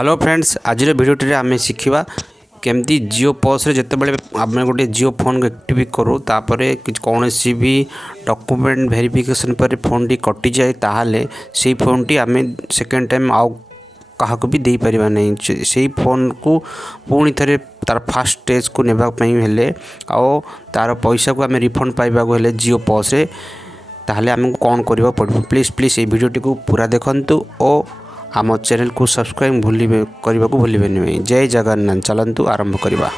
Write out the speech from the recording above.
Hello friends, आज भिडियोटे आम शिखा केमती जियो पॉस रे जिते आम गोटे जियो फोन को एक्टिव करूँ तापर कौन भी डॉक्यूमेंट वेरिफिकेशन पर फोन टी कटि जाए ताहले से फोन टी आम सेकेंड टाइम आउ क्या भी दे पारिबा नहीं। से फोन को पुणी थे तार फास्ट स्टेज को नेबापी आओ तार पैसा को आम रिफंड पाइबा हेले जियो पॉस रे ताहले आमको कौन करबा पड़ो। प्लीज़ प्लीज़ ये भिडियोटी को पूरा देखंतु और आम चैनल को सब्सक्राइब करने को भूलिबे नहीं। जय जगन्नाथ, चलंतु आरंभ करवा।